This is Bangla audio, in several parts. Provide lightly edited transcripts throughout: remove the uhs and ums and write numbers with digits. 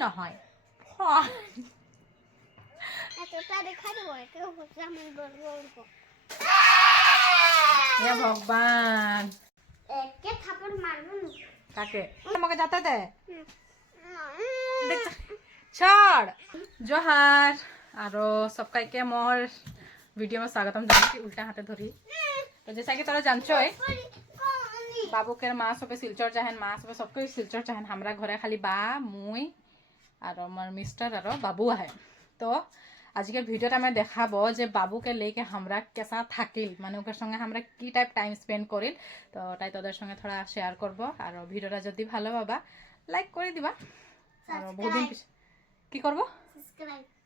নহয় ফন এতটা দেখা দেবো একে হচ্ছে আমি বলবো হে ভগবান একে থাপড় মারবো না কাকে আমাকে যাতে দে ছাড় জোহার আরো সবাইকে মোর ভিডিও में स्वागतम জানাচ্ছি উল্টা হাতে ধরি তো जैसा कि তোরা জানছই বাবুকের মা সবে শিলচর চাহেন মা সবে সবকে শিলচর চাহেন আমরা ঘরে খালি বা মুই আর আমার মিস্টার আর বাবু আহে তো আজকের ভিডিওটা আমি দেখাবো যে বাবুকে লেকে আমরা কেসা থাকিল মানে ওর সঙ্গে আমরা কি টাইপ টাইম স্পেন্ড করিল তো তাই তোদের সঙ্গে থোড়া শেয়ার করব আর ভিডিওটা যদি ভালো পাবা লাইক করে দিবা আর বহুদিন কি করব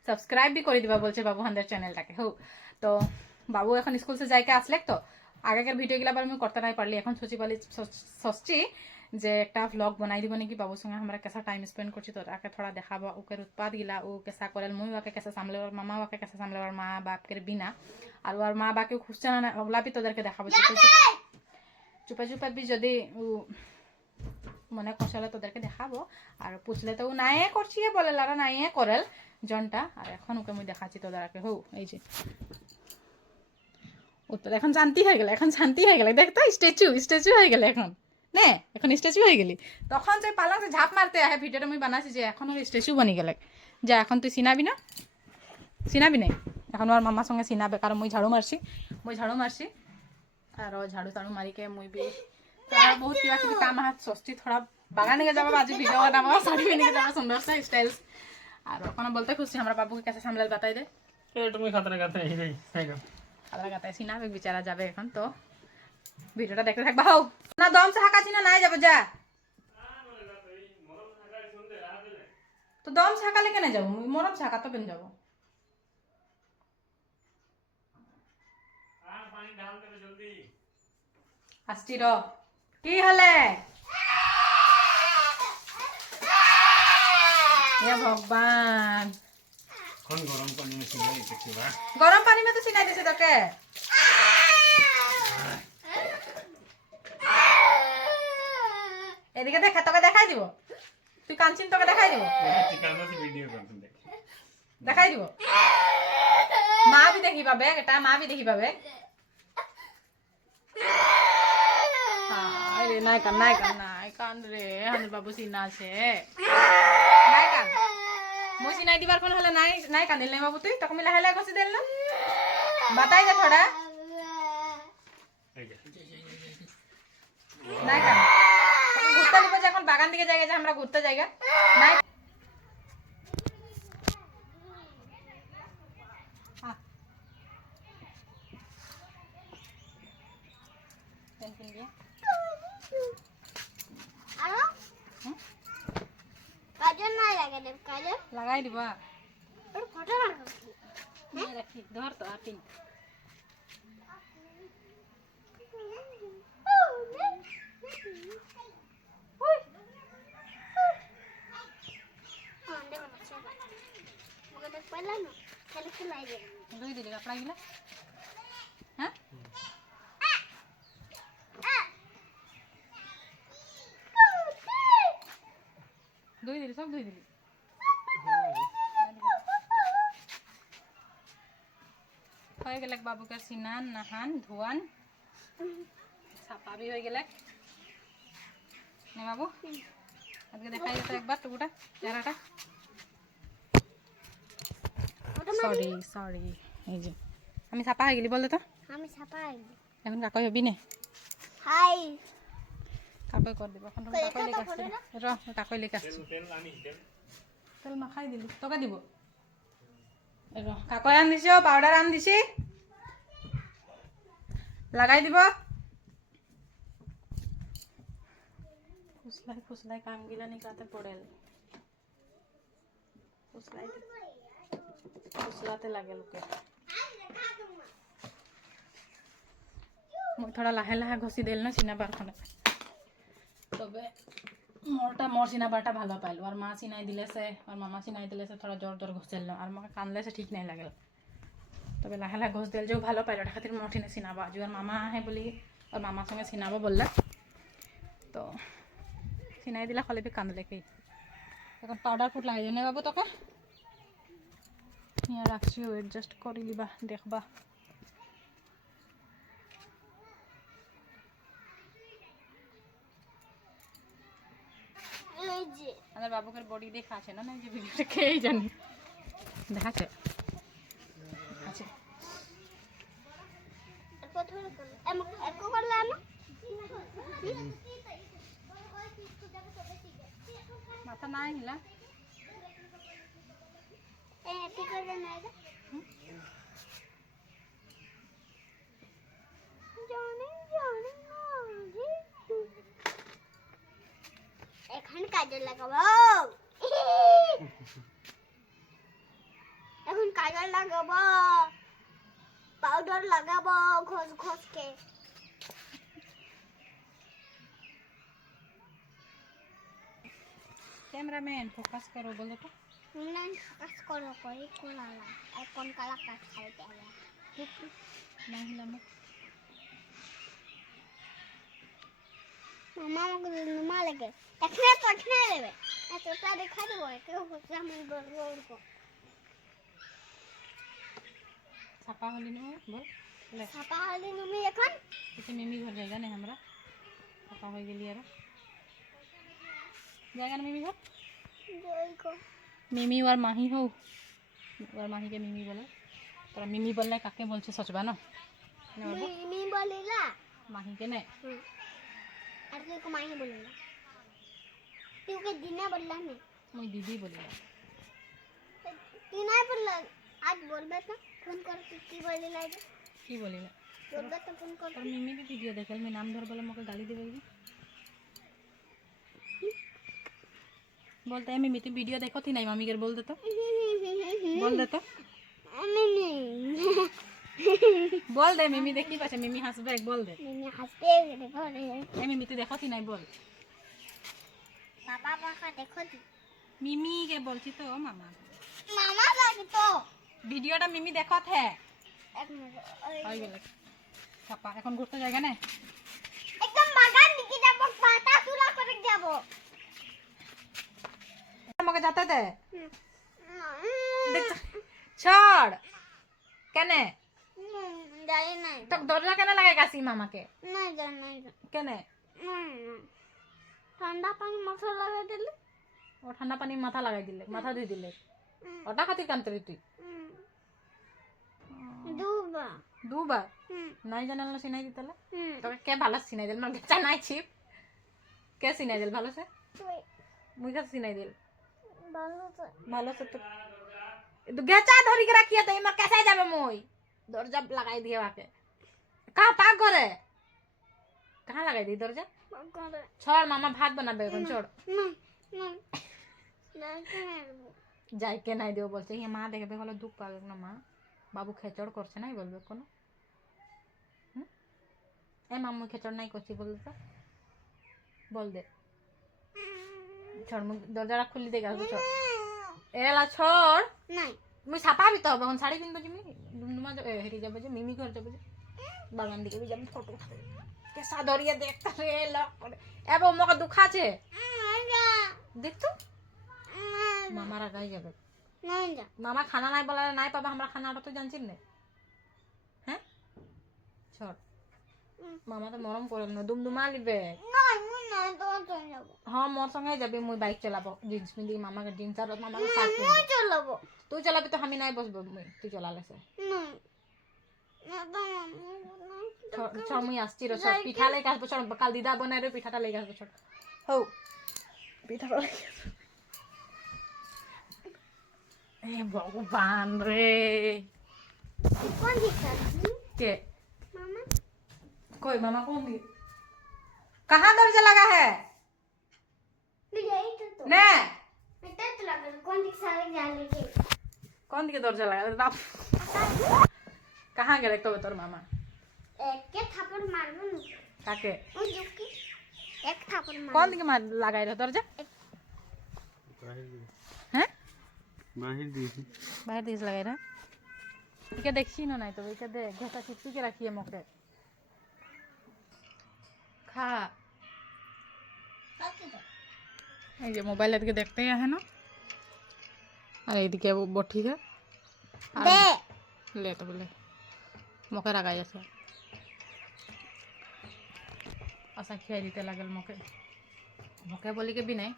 সাবস্ক্রাইব भी করে দিবা বলছে বাবু হান্দার চ্যানেলটাকে হো তো বাবু এখন স্কুল से যাইকে আসলে তো আগেকার ভিডিওগুলো আবার আমি করতে নাই পারলি এখন সোচছি যে একটা ব্লগ বনাই দিব নাকি বাবুর সঙ্গে আমরা কেসা টাইম স্পেন্ড করছি তো তাকে থোড়া দেখাবো ওকে উৎপাদ গিলা ও কেসা করেল মুই ওকে কেসা সামলে ওর মামা ওকে কেসা সামলে ওর মা বাপকে বিনা আর ওর মা বাকেও খুঁজছে না ওগুলা भी তোদেরকে দেখাবো চুপা চুপা भी যদি ও মনে কষালে তোদেরকে দেখাবো আর পুছলে তো ও নাই করছি বলে লারা নাই করেল জনটা আর এখন ওকে মুই দেখাচ্ছি তোদেরকে হো এই যে উত্তর এখন শান্তি হয়ে গেল এখন শান্তি হয়ে গেল দেখ তো স্ট্যাচু হয়ে গেল এখন নে এখন স্ট্যাচু হয়ে গেলি তখন যে পালাং যে ঝাঁপ মারতে আহে ভিডিওটা আমি বানাচ্ছি যে এখন ওর স্ট্যাচু বনি গেলে যা এখন তুই চিনাবি না চিনাবি নাই এখন ওর মামার সঙ্গে চিনাবে কারণ মুই ঝাড়ু মারছি আর ঝাড়ু টাড়ু মারিকে মুই বি বহুত কিবা কিবি কাম আহাত ষষ্ঠী থোড়া বাগানে যাবো আজি ভিডিও বনাবো শাড়ি পিন্ধে যাবো সুন্দর সা স্টাইলস আর ওখানে বলতে খুশি আমরা বাবুকে कैसे সামলাল বাতাই দে তুমি খাতরা গাতে খাতরা গাতে সিনাবে বেচারা যাবে এখন তো ভিডিওটা দেখতে থাকবা হও না দম সে হাঁকাছি না নাই যাবো যা তো দম সে হাঁকালে কেন যাবো মরম সে হাঁকাতে কেন যাবো আসছি র কি হলে হে ভগবান কোন গরম পানি में सिलाई देखिबा गरम पानी में तो सिनाई देছে তোকে এদিকে দেখ তোকে দেখাই দিব তুই কাঞ্চিন তোকে দেখাই দিব চিকানো সে ভিডিও করতে দেখ দেখাই দিব মা भी দেখি পাবে এটা মা भी দেখি পাবে আরে নাই কান রে হানি বাবু সিনা আছে নাই কান মই সিনাই দিবার কোন হলে নাই কান্দিল নাই বাবু তুই তোকে মিলা হেলা গছি দেল না বাতাই দে থোড়া নাই কান ঘুরতে লিব যে এখন বাগান দিকে জায়গা যে আমরা ঘুরতে জায়গা নাই লাগাই দিবা রাখি ধর তো আপিন দুই দিলি কাপড়া গিলা হ্যাঁ দুই দিলি সব দুই দিলি হয়ে গেলে বাবুকে সিনান নাহান ধোয়ান ছাপা भी হয়ে গেলে নে বাবু আজকে দেখাই তো একবার টুকুটা চেহারাটা সরি এই যে আমি ছাপা হয়ে গেলি বলতে তো আমি ছাপা আইলি এখন কাকই হবি নে হাই কাকই কর দিব এখন কাকই লেকে আসছে র কাকই লেকে আসছে তেল মাখাই দিলি তোকে দিব র কাকই আন দিছি পাউডার আন দিছি লাগাই দিব ফুসলাই কাম গিলা নিকাতে পড়েল ফুসলাতে লাগে লোকে মই থোড়া লাহে লাহে ঘষি দিল না চিনাবারখানে তবে মোর চিনাবারটা ভালো পাইল আর মা চিনাই দিলেছে আর মামা চিনাই দিলেছে থোড়া জোর ঘষেল না আর আমাকে কানলেছে ঠিক নাই লাগল তবে লাহে লাহে ঘষ দিল যে ভালো পাইল ওটা খাতির মোর ঠিনে চিনাবা আজ আর মামা আহে বলি আর মামার সঙ্গে চিনাবো বললে তো চিনাই দিলা খালি কান্দলে কি এখন পাউডার ফুট লাগাই দিও না বাবু তোকে নিয়ে রাখছি অ্যাডজাস্ট করে লিবা দেখবা এই যে আমার বাবুকের বডি দেখা আছে না না যে ভিডিওটা খেয়েই জানি দেখাচ্ছে আছে প্রথমে একো করলে না মাথা নাই হিলা এটি করে না জানি জানি না এখানে কাজল লাগাবো এখন কাজল লাগাবো পাউডার লাগাবো ঘষ ঘষকে कैमरामैन फोकस करो बोलो तो नहीं फकस करो कोई कोलाला और कौन काला काट खाते हैं नहीं हिला मत मामा को नुमा लगे देखने लेवे ऐसा दिखा दो के होता मन बोल को छापा होली नो बोल ले छापा वाली नुमी এখন इसे मिमी घर जाएगा नहीं हमरा छापा हो गेली यार जाएगा ना मिमी घर जय को मिमी और माही हो और माही के मिमी बोले तोरा मिमी बोलले काके बोलछे सचबा ना ने बाबू मिमी बोलेला माही के ने और तू को माही बोलेला तू के दिना बोलला ने मैं दीदी बोली तू नहीं बोलला आज बोलबे तो फोन कर की बोलेला की बोली ना बोलबे तो फोन कर और मिमी भी वीडियो देखल मैं नाम धर बोले मके गाली देबे बोलते है मिमी तू वीडियो देखो थी नहीं मम्मी के बोल दे तो बोल दे मिमी देखी पाछे मिमी हंसबे बोल दे मिमी हंसते देखो रे ए मिमी तू देखो थी नहीं बोल पापा पापा देखो तू मिमी के बोलती तो मामा मामा लागे तो ভিডিওটা মিমি দেখত হে এক মিনিট হই গেল ছাপা এখন ঘুরতে জায়গা না একদম বাগান দিকে যাব পাতা তুলা করে যাব আমাকে যেতে দে ছাড় কেনে যাই নাই তো দরজা কেন লাগাই গাছি মামাকে নাই যাই নাই কেনে ঠান্ডা পানি মাথা লাগাই দিলে ও ঠান্ডা পানি মাথা লাগাই দিলে মাথা ধুই দিলে ওটা খাতির কান্তরি তুই দুবার নাই জানাল না সিনাই দিতলে তোকে কে ভালো সিনাই দিল মানে জানাই ছিপ কে সিনাই দিল ভালো সে মুই কা সিনাই দিল ভালো সে তো গেচা ধরি के रखिए तो इमर कैसे जाबे मुई दरजा लगाई दिए वाके कहां पाक करे कहां लगाई दी दरजा छोड़ मामा भात बनाबे এখন छोड़ যাই কে নাই দিও বলছে ये मां देखबे হলো দুঃখ পাবে না মা বাবু খেচড় করছে নাই বলবে কোন এ মাম্মু খেচড় নাই করছি বল তো বল দে छोड़ মুখ দরজাটা খুলি দে গাছ छोड़ এলা छोड़ নাই মুই ছাপাবি তো এখন শাড়ি পিনবো জিমি ডুমডুমা হেরি যাবে যে মিমি ঘর যাবে যে বাগান দিকে भी যাবি ফটো উঠাবে কেসা দরিয়া দেখতা রে লক করে এবো মকে দুখাছে দেখ তো মামারা গাই যাবে নাই যা মামা খানা নাই বলা নাই পাবা আমরা খানাটা তো জানছিস না হ্যাঁ छोड़ মামা তো মরম করে না ডুমডুমা লিবে নাই মুই না তো চলে যাব হ্যাঁ মোর সঙ্গে যাবি মুই বাইক চালাবো জিন্স পিন্ধি মামাকে জিন্স আর মামাকে শার্ট মুই পিন্ধি চলব তুই চালাবি তো আমি নাই বসবো মুই তুই চালালে সে নাই না তো छोड़ मुई आसती रो छोड़ पिठा लेके आसबो छोड़ काल दीदा बनाय रे पिठाटा लेके आसबो छोड़ हो पिठाटा लेके ए भगवान रे कौन दिखा के मामा कोई मामा कौन दी कहां दरजा लगा है यही तो ने बेटा तो लगा कौन दिखा जाने के कौन दी के दरजा लगा बाप कहां गए तो तोर मामा एक के थप्पड़ मारबो न काके ओ जुकी एक थप्पड़ मार कौन दी के मार लगाई रे दरजा हैं बाहर दी बाहर दिस लगाई रे इके देखी ना नहीं तो इके दे घेटा चिपकी के रखिए मके खा ये मोबाइल लेके देखते हैं है ना আর এইদিকে বঠিকে দে লে তো বলে মুখে রাগাই আছে আশা খিয়াই দিতে লাগল মুখে মুখে বলিকে বি নাই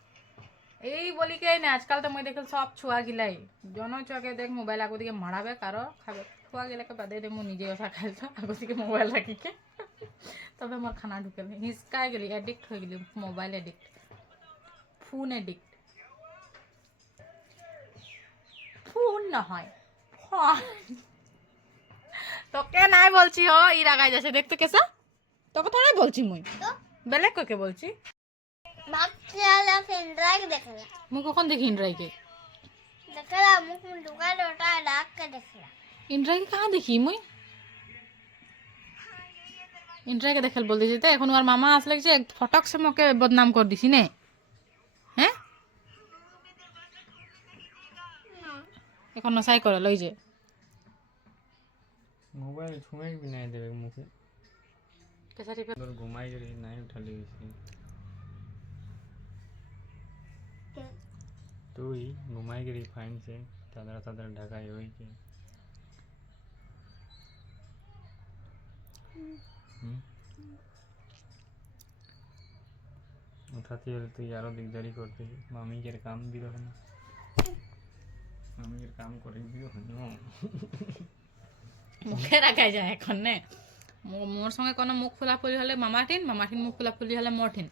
এই বলিকে না আজকাল তো মই দেখল সব ছুয়া গিলাই জন চকে দেখ মোবাইল আগো দিকে মারাবে কারো খাবে ছুয়া গিলাকে বাদে দে মু নিজে ওসা খাইছ আগো দিকে মোবাইল রাখিকে তবে মোর খানা ঢুকেল হিসকাই গেলি এডিক্ট হয়ে গেলি mobile addict phone addict phone নহয় ফোন তোকে নাই বলছি হো ই রাগাই যাচ্ছে দেখতে কেসা তোকে থোড়াই বলছি মুই তো বেলে কইকে বলছি বাচ্চারা ফেন্ড্রাইক দেখলা মুই কখন দেখি ইন্দ্রাইকে দেখলা মুখ ঢুকা ওটা ডাক के देखला ইন্দ্রাইকে कहाँ দেখি মুই ইন্দ্রাইকে দেখল বল দিছি তো এখন ওর মামা আসলে যে ফটক সে মকে বদনাম कर দিছি নে হ্যাঁ এখন নসাই করে লই যে मोबाइल छुए भी नहीं देवे मुखे কেসারি और घुमाई के नहीं उठा ली इसकी तू ही घुमाई के फाइन से चादर चादर ढकाई हुई के उठाती है तो यारो दिगदारी करती है मामी के काम भी रहे ना मामी के काम करे भी हो মুখে রাখাই যায় এখন নে মোর সঙ্গে কোনো মুখ ফুলাফুলি হলে মামাঠিন মামাঠিন মুখ ফুলাফুলি হলে মোরঠিন